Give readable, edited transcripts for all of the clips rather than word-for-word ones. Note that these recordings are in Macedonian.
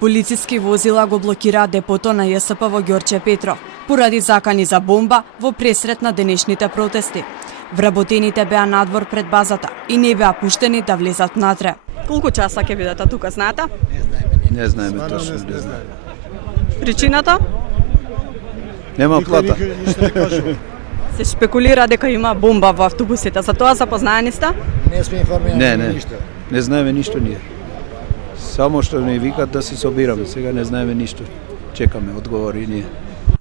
Полициски возила го блокираа депото на ЈСП во Ѓорче Петров поради закани за бомба во пресрет на денешните протести. Вработените беа надвор пред базата и не беа пуштени да влезат внатре. Колку часа ќе бидете тука, знаете? Не знаеме точно, не знаеме. Причината? Нема плата. Се шпекулира дека има бомба во автобусите. За тоа запознаени сте? Не сме информирани ништо. Не знаеме ништо ние. Само што не викат да се собираме, сега не знаеме ништо. Чекаме одговори ние.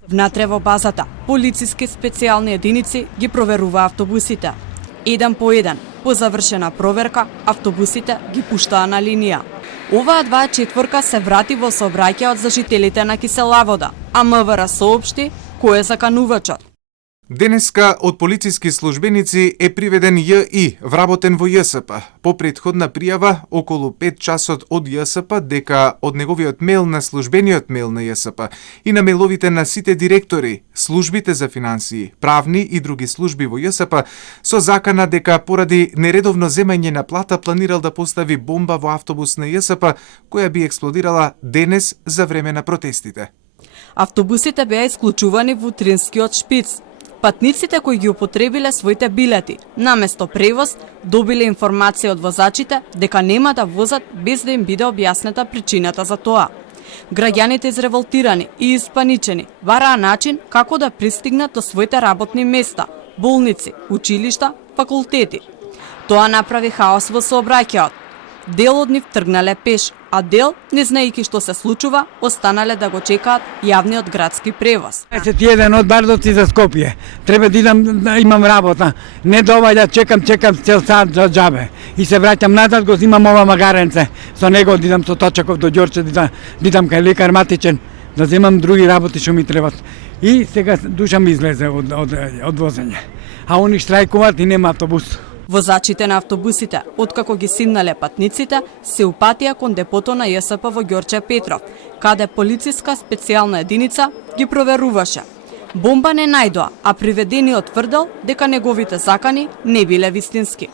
Внатре во базата, полициски специјални единици ги проверува автобусите. Еден по еден, по завршена проверка, автобусите ги пуштаа на линија. Оваа 24 се врати во сообраќајот за жителите на Киселавода, а МВР соопшти кој е заканувачот. Денеска од полициски службеници е приведен Ј.И. вработен во ЈСП. По претходна пријава, околу 5 часот од ЈСП, дека од неговиот мејл на службениот мејл на ЈСП и на мејловите на сите директори, службите за финансии, правни и други служби во ЈСП, со закана дека поради нередовно земање на плата планирал да постави бомба во автобус на ЈСП, која би експлодирала денес за време на протестите. Автобусите беа исклучувани во утринскиот шпиц. Патниците кои ги употребиле своите билети, наместо превоз, добиле информација од возачите дека нема да возат без да им биде објаснета причината за тоа. Граѓаните изреволтирани и испаничени бараа начин како да пристигнат до своите работни места, болници, училишта, факултети. Тоа направи хаос во сообраќајот. Дел од нив тргнале пеш, а дел, не знаејќи што се случува, останале да го чекаат јавниот градски превоз. 21 од Бардовци за Скопје. Треба да идам, да имам работа. Не доваѓа, чекам цел сат за џабе. И се враќам назад, го зимам ова магаренце. Со него да идам со точаков до Ѓорче, да идам кај лекар матичен, да земам други работи што ми требат. И сега душа ми излезе од возење. А они штрајкуваат и нема автобус. Возачите на автобусите, откако ги симнале патниците, се упатија кон депото на ЈСП во Ѓорче Петров, каде полициска специјална единица ги проверуваше. Бомба не најдоа, а приведениот тврдел дека неговите закани не биле вистински.